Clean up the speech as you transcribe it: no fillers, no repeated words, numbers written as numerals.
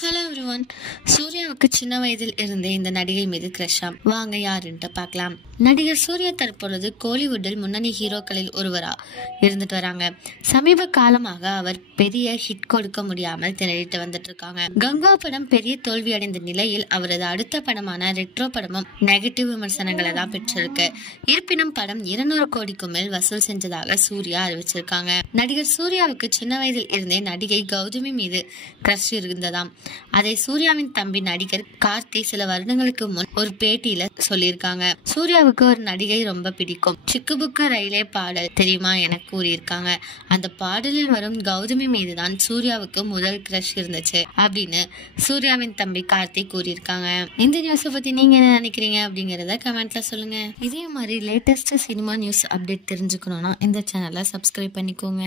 Hello everyone. சூர்யாவுக்கு சின்ன வயதில் இருந்தே இந்த நடிகை மீது கிரஷாம். வாங்க யாருன்ட்டு பார்க்கலாம். நடிகர் சூர்யா தற்பொழுது கோலிவுட்டில் முன்னணி ஹீரோக்களில் ஒருவரா இருந்துட்டு வராங்க. சமீப காலமாக அவர் பெரிய ஹிட் கொடுக்க முடியாமல் திணறிட்டு வந்துட்டு இருக்காங்க. கங்கா படம் பெரிய தோல்வி அடைந்த நிலையில் அவரது அடுத்த படமான ரெட்ரோ படமும் நெகட்டிவ் விமர்சனங்களை தான் பெற்றிருக்கு. இருப்பினும் படம் 200 கோடிக்கு மேல் வசூல் செஞ்சதாக சூர்யா அறிவிச்சிருக்காங்க. நடிகர் சூர்யாவுக்கு சின்ன வயதில் இருந்தே நடிகை கௌதமி மீது கிரஷ் இருந்ததாம். அதை சூர்யாவின் தம்பி நடிகர் கார்த்தி சில வருடங்களுக்கு முன் ஒரு பேட்டியில சொல்லியிருக்காங்க. சூர்யாவுக்கு ஒரு நடிகை ரொம்ப பிடிக்கும், சிக்கு புக்கு ரயிலே பாடல் தெரியுமா என கூறியிருக்காங்க. அந்த பாடலில் வரும் கௌதமி மீதுதான் சூர்யாவுக்கு முதல் கிரஷ் இருந்துச்சு அப்படின்னு சூர்யாவின் தம்பி கார்த்தி கூறியிருக்காங்க. இந்த நியூஸை பத்தி நீங்க என்ன நினைக்கிறீங்க அப்படிங்கறத கமெண்ட்ல சொல்லுங்க. இதே மாதிரி லேட்டஸ்ட் சினிமா நியூஸ் அப்டேட் தெரிஞ்சுக்கணும்னா இந்த சேனலை சப்ஸ்கிரைப் பண்ணிக்கோங்க.